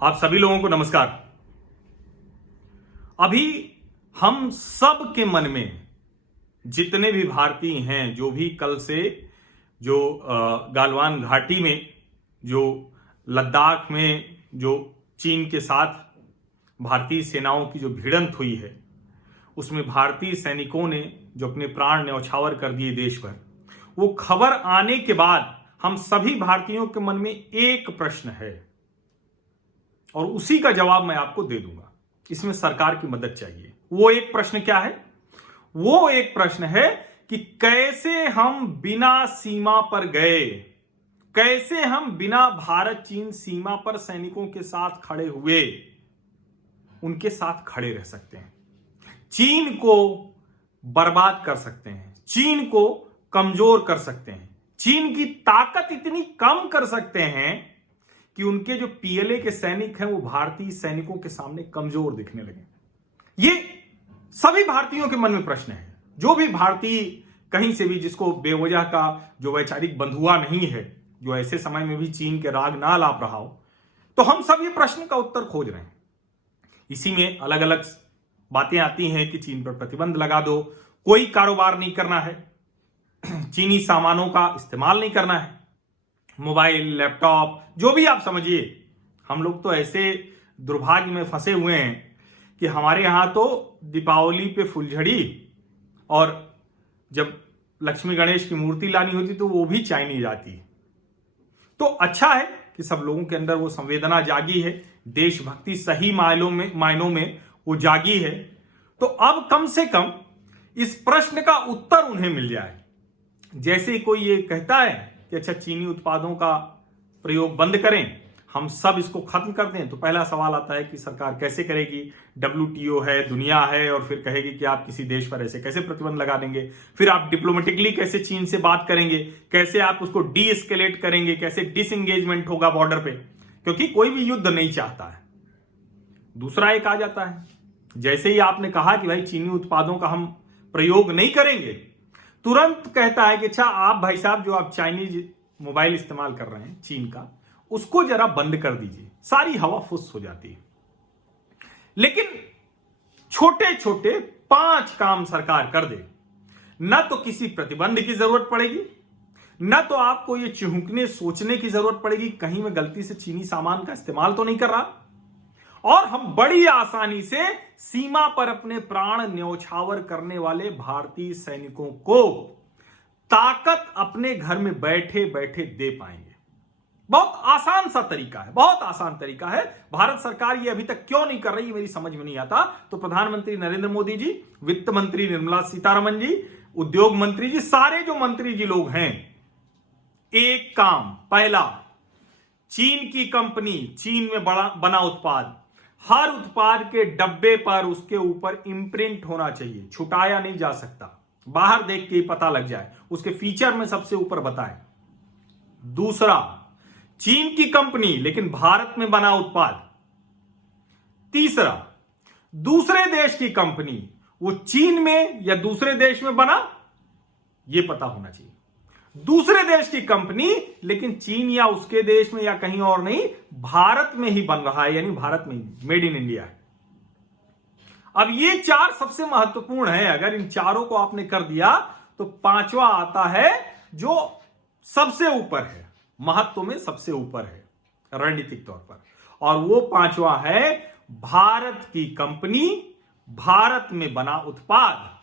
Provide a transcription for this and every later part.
आप सभी लोगों को नमस्कार। अभी हम सब के मन में जितने भी भारतीय हैं, जो भी कल से जो गालवान घाटी में, जो लद्दाख में जो चीन के साथ भारतीय सेनाओं की जो भिड़ंत हुई है, उसमें भारतीय सैनिकों ने जो अपने प्राण न्यौछावर कर दिए देश भर, वो खबर आने के बाद हम सभी भारतीयों के मन में एक प्रश्न है और उसी का जवाब मैं आपको दे दूंगा। इसमें सरकार की मदद चाहिए। वो एक प्रश्न क्या है? वो एक प्रश्न है कि कैसे हम बिना सीमा पर गए, कैसे हम बिना भारत चीन सीमा पर सैनिकों के साथ खड़े हुए उनके साथ खड़े रह सकते हैं, चीन को बर्बाद कर सकते हैं, चीन को कमजोर कर सकते हैं, चीन की ताकत इतनी कम कर सकते हैं कि उनके जो पीएलए के सैनिक हैं वो भारतीय सैनिकों के सामने कमजोर दिखने लगे। ये सभी भारतीयों के मन में प्रश्न है। जो भी भारतीय कहीं से भी, जिसको बेवजह का जो वैचारिक बंधुआ नहीं है, जो ऐसे समय में भी चीन के राग ना लाप रहा हो, तो हम सब ये प्रश्न का उत्तर खोज रहे हैं। इसी में अलग अलग बातें आती हैं कि चीन पर प्रतिबंध लगा दो, कोई कारोबार नहीं करना है, चीनी सामानों का इस्तेमाल नहीं करना है, मोबाइल, लैपटॉप, जो भी आप समझिए। हम लोग तो ऐसे दुर्भाग्य में फंसे हुए हैं कि हमारे यहां तो दीपावली पे फुलझड़ी और जब लक्ष्मी गणेश की मूर्ति लानी होती तो वो भी चाइनीज आती है। तो अच्छा है कि सब लोगों के अंदर वो संवेदना जागी है, देशभक्ति सही मायनों में वो जागी है। तो अब कम से कम इस प्रश्न का उत्तर उन्हें मिल जाए। जैसे कोई ये कहता है कि अच्छा चीनी उत्पादों का प्रयोग बंद करें, हम सब इसको खत्म कर दें, तो पहला सवाल आता है कि सरकार कैसे करेगी? WTO है, दुनिया है, और फिर कहेगी कि आप किसी देश पर ऐसे कैसे प्रतिबंध लगा देंगे? फिर आप डिप्लोमेटिकली कैसे चीन से बात करेंगे? कैसे आप उसको डी एस्केलेट करेंगे? कैसे डिसएंगेजमेंट होगा बॉर्डर पे? क्योंकि कोई भी युद्ध नहीं चाहता है। दूसरा एक आ जाता है, जैसे ही आपने कहा कि भाई चीनी उत्पादों का हम प्रयोग नहीं करेंगे, तुरंत कहता है कि अच्छा आप भाई साहब जो आप चाइनीज मोबाइल इस्तेमाल कर रहे हैं चीन का, उसको जरा बंद कर दीजिए। सारी हवा फुस हो जाती है। लेकिन छोटे छोटे 5 काम सरकार कर दे, न तो किसी प्रतिबंध की जरूरत पड़ेगी, न तो आपको ये चिहुकने सोचने की जरूरत पड़ेगी कहीं मैं गलती से चीनी सामान का इस्तेमाल तो नहीं कर रहा, और हम बड़ी आसानी से सीमा पर अपने प्राण न्यौछावर करने वाले भारतीय सैनिकों को ताकत अपने घर में बैठे बैठे दे पाएंगे। बहुत आसान सा तरीका है, बहुत आसान तरीका है। भारत सरकार ये अभी तक क्यों नहीं कर रही, मेरी समझ में नहीं आता। तो प्रधानमंत्री नरेंद्र मोदी जी, वित्त मंत्री निर्मला सीतारमण जी, उद्योग मंत्री जी, सारे जो मंत्री जी लोग हैं, एक काम, पहला, चीन की कंपनी, चीन में बना उत्पाद, हर उत्पाद के डब्बे पर उसके ऊपर इंप्रिंट होना चाहिए, छुटाया नहीं जा सकता, बाहर देख के ही पता लग जाए, उसके फीचर में सबसे ऊपर बताए। दूसरा, चीन की कंपनी लेकिन भारत में बना उत्पाद। तीसरा, दूसरे देश की कंपनी, वो चीन में या दूसरे देश में बना, यह पता होना चाहिए। दूसरे देश की कंपनी लेकिन चीन या उसके देश में या कहीं और नहीं, भारत में ही बन रहा है, यानी भारत में ही, मेड इन इंडिया है। अब ये 4 सबसे महत्वपूर्ण है। अगर इन चारों को आपने कर दिया तो 5वां आता है जो सबसे ऊपर है, महत्व में सबसे ऊपर है रणनीतिक तौर पर, और वो 5वां है भारत की कंपनी, भारत में बना उत्पाद।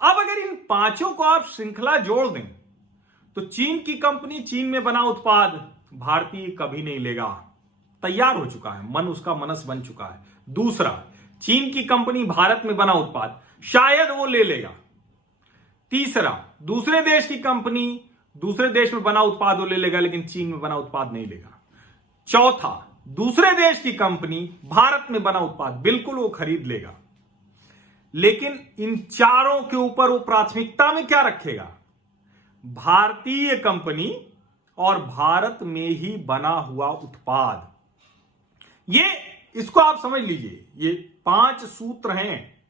अब अगर इन 5 को आप श्रृंखला जोड़ दें तो चीन की कंपनी, चीन में बना उत्पाद भारतीय कभी नहीं लेगा, तैयार हो चुका है, मन उसका मनस बन चुका है। दूसरा, चीन की कंपनी, भारत में बना उत्पाद, शायद वो ले लेगा। तीसरा, दूसरे देश की कंपनी, दूसरे देश में बना उत्पाद वो ले लेगा, लेकिन चीन में बना उत्पाद नहीं लेगा। चौथा, दूसरे देश की कंपनी, भारत में बना उत्पाद बिल्कुल वो खरीद लेगा, लेकिन इन चारों के ऊपर वो प्राथमिकता में क्या रखेगा? भारतीय कंपनी और भारत में ही बना हुआ उत्पाद। ये इसको आप समझ लीजिए, ये 5 सूत्र हैं।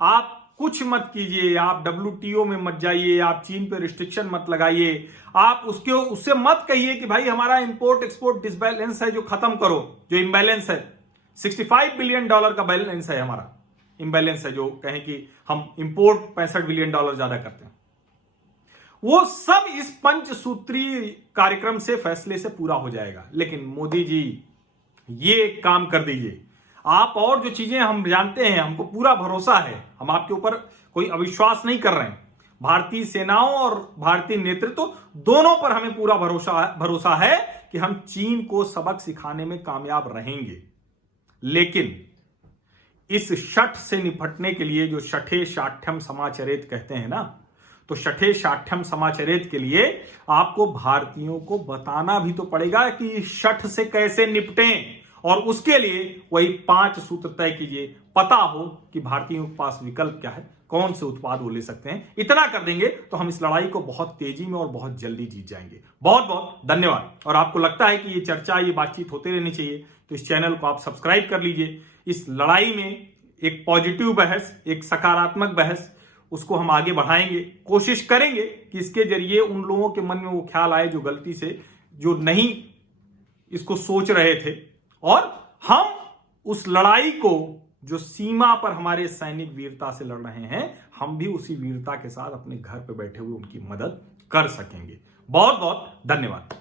आप कुछ मत कीजिए, आप WTO में मत जाइए, आप चीन पे रिस्ट्रिक्शन मत लगाइए, आप उससे मत कहिए कि भाई हमारा इंपोर्ट एक्सपोर्ट डिसबैलेंस है जो खत्म करो, जो इम्बैलेंस है। $65 बिलियन का बैलेंस है हमारा, इम्बैलेंस है, जो कहें कि हम इंपोर्ट $65 बिलियन ज्यादा करते हैं। वो सब इस पंचसूत्रीय कार्यक्रम से, फैसले से पूरा हो जाएगा। लेकिन मोदी जी ये एक काम कर दीजिए, आप और जो चीजें हम जानते हैं, हमको पूरा भरोसा है, हम आपके ऊपर कोई अविश्वास नहीं कर रहे हैं। भारतीय सेनाओं और भारतीय नेतृत्व दोनों पर हमें पूरा भरोसा है कि हम चीन को सबक सिखाने में कामयाब रहेंगे। लेकिन इस शठ से निपटने के लिए, जो शठे शाठ्यम समाचरेत कहते हैं ना, तो शठे शाठ्यम समाचरेत के लिए आपको भारतीयों को बताना भी तो पड़ेगा कि इस शठ से कैसे निपटें, और उसके लिए वही 5 सूत्र तय कीजिए, पता हो कि भारतीयों के पास विकल्प क्या है, कौन से उत्पाद वो ले सकते हैं। इतना कर देंगे तो हम इस लड़ाई को बहुत तेजी में और बहुत जल्दी जीत जाएंगे। बहुत बहुत धन्यवाद। और आपको लगता है कि ये चर्चा, ये बातचीत होते रहनी चाहिए, तो इस चैनल को आप सब्सक्राइब कर लीजिए। इस लड़ाई में एक पॉजिटिव बहस, एक सकारात्मक बहस, उसको हम आगे बढ़ाएंगे। कोशिश करेंगे कि इसके जरिए उन लोगों के मन में वो ख्याल आए जो गलती से, जो नहीं इसको सोच रहे थे, और हम उस लड़ाई को, जो सीमा पर हमारे सैनिक वीरता से लड़ रहे हैं, हम भी उसी वीरता के साथ अपने घर पर बैठे हुए उनकी मदद कर सकेंगे। बहुत बहुत धन्यवाद।